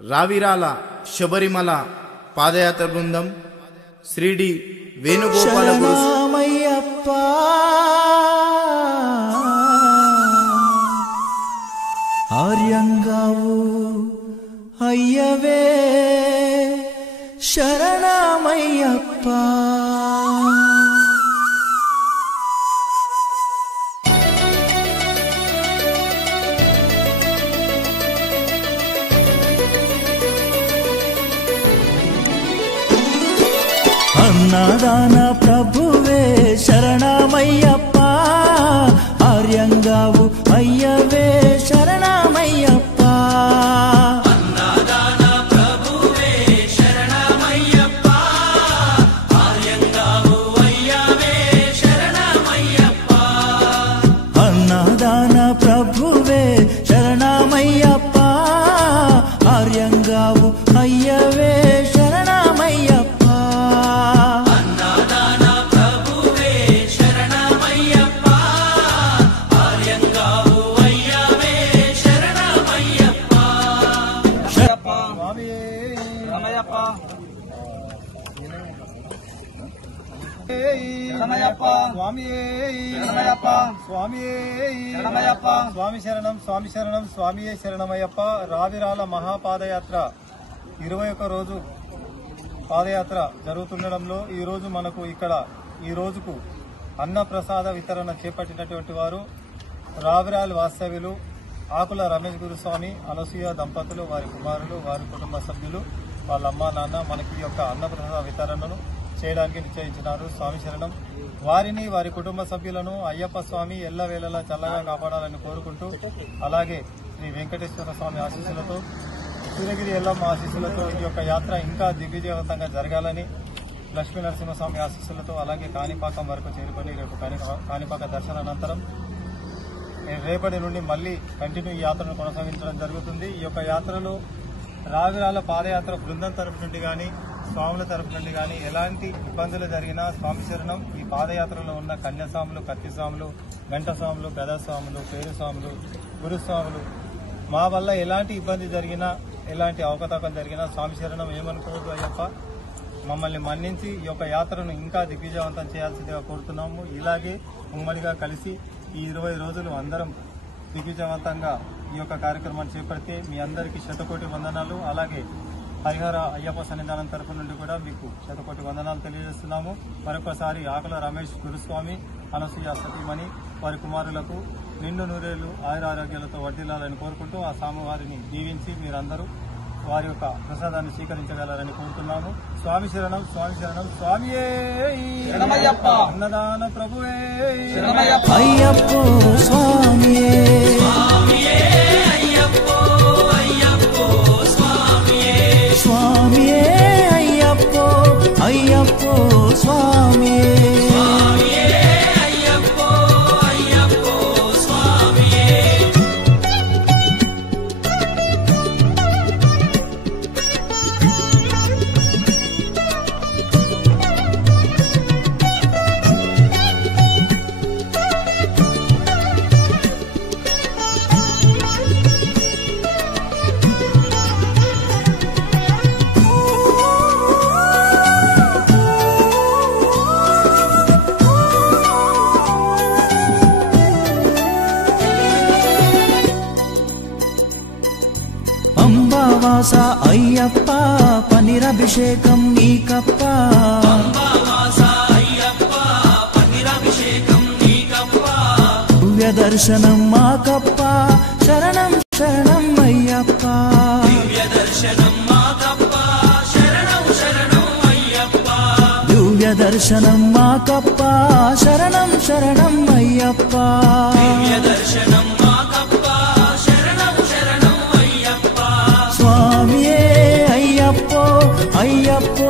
రావిరాల శబరిమల పాదయాత్ర బృందం శ్రీడి వేణుగోపాల శరణమయ్యప్ప ఆర్యంగావు అయ్యవే శరణమయ్యప్ప అన్నదాన ప్రభువే శరణమయ్యప్ప ఆర్యంగావు అయ్యవే శరణమయ్యప్ప అన్నదాన ప్రభువే శరణమయ్యప్ప ఆర్యంగావు అయ్యవే శరణమయ్యప్ప అన్నదాన ప్రభువే శరణమయ్యప్ప ఆర్యంగావు అయ్యవే శరణమయ్యప్ప స్వామి శరణం స్వామి శరణం స్వామియే శరణమయ్యప్ప. రావిరాల మహాపాదయాత్ర 21 రోజు పాదయాత్ర జరుగుతుండడంలో ఈ రోజు మనకు ఇక్కడ ఈ రోజుకు అన్నప్రసాద వితరణ చేపట్టినటువంటి వారు రావిరాల వాస్తవ్యులు ఆకుల రమేష్ గురుస్వామి అనసూయ దంపతులు, వారి కుమారులు, వారి కుటుంబ సభ్యులు, వాళ్ళ అమ్మా నాన్న మనకి ఈ యొక్క అన్నప్రసాద వితరణను చేయడానికి నిశ్చయించినారు. స్వామి శరణం. వారిని, వారి కుటుంబ సభ్యులను అయ్యప్ప స్వామి ఎల్లవేళలా చల్లగా కాపాడాలని కోరుకుంటూ, అలాగే శ్రీ వెంకటేశ్వర స్వామి ఆశీస్సులతో, సూర్యగిరి ఎల్లమ్మ ఆశీస్సులతో ఈ యొక్క యాత్ర ఇంకా దిగ్విజయవంతంగా జరగాలని, లక్ష్మీ నరసింహస్వామి ఆశీస్సులతో, అలాగే కాణిపాకం వరకు చేరుకొని రేపు కాణిపాక దర్శనానంతరం రేపటి నుండి మళ్లీ కంటిన్యూ ఈ యాత్రను కొనసాగించడం జరుగుతుంది. ఈ యొక్క యాత్రలో రావిరాల పాదయాత్ర బృందం తరపు నుండి కానీ, స్వాముల తరపు నుండి కానీ ఎలాంటి ఇబ్బందులు జరిగినా స్వామి శరణం ఈ పాదయాత్రలో ఉన్న కన్యాస్వాములు, కత్తి స్వాములు, గంట స్వాములు, గదా స్వాములు, పేరు స్వాములు, గురుస్వాములు మా వల్ల ఎలాంటి ఇబ్బంది జరిగినా, ఎలాంటి అవకతవకలు జరిగినా స్వామి శరణం ఏమనుకోవద్దు అయ్యప్ప, మమ్మల్ని మన్నించి ఈ యొక్క యాత్రను ఇంకా దిగ్విజయవంతం చేయాల్సిందిగా కోరుతున్నాము. ఇలాగే ఉమ్మడిగా కలిసి ఈ 20 రోజులు అందరం దిగ్విజయవంతంగా ఈ యొక్క కార్యక్రమాన్ని చేపడితే మీ అందరికీ శతకోటి వందనాలు. అలాగే హరిహర అయ్యప్ప సన్నిధానం తరఫు నుండి కూడా మీకు శతకోటి వందనాలు తెలియజేస్తున్నాము. మరొకసారి ఆకుల రమేష్ గురుస్వామి, అనసూయ సతీమణి, వారి కుమారులకు నిండు నూరేళ్లు ఆయురారోగ్యాలతో వర్ధిల్లాలని కోరుకుంటూ ఆ స్వామివారిని దీవించి మీరందరూ వారి యొక్క ప్రసాదాన్ని స్వీకరించగలరని కోరుతున్నాము. స్వామి శరణం స్వామి శరణం స్వామియే శరణమయ్యప్ప. అన్నదాన ప్రభువే అయ్యప్పో స్వామియే అయ్యప్పో అయ్యప్పో స్వామియే స్వామియే అయ్యప్పో అయ్యప్పో స్వామియే అయ్యప్పో అయ్యప్పో స్వామియే అంబావాస అయ్యప్ప పనిరభిషేకం నీకప్ప అంబావాస అయ్యప్ప పన్నీరాభిషేకం నీకప్ప దివ్య దర్శనం మాకప్ప శరణం శరణం అయ్యప్ప దివ్య దర్శనం మాకప్ప శరణం శరణం అయ్యప్ప దివ్య దర్శనం మాకప్ప శరణం శరణం అయ్యప్ప దివ్య దర్శనం మాకప్ప శరణం శరణం అయ్యప్ప స్వామియే అయ్యప్పో అయ్యప్పో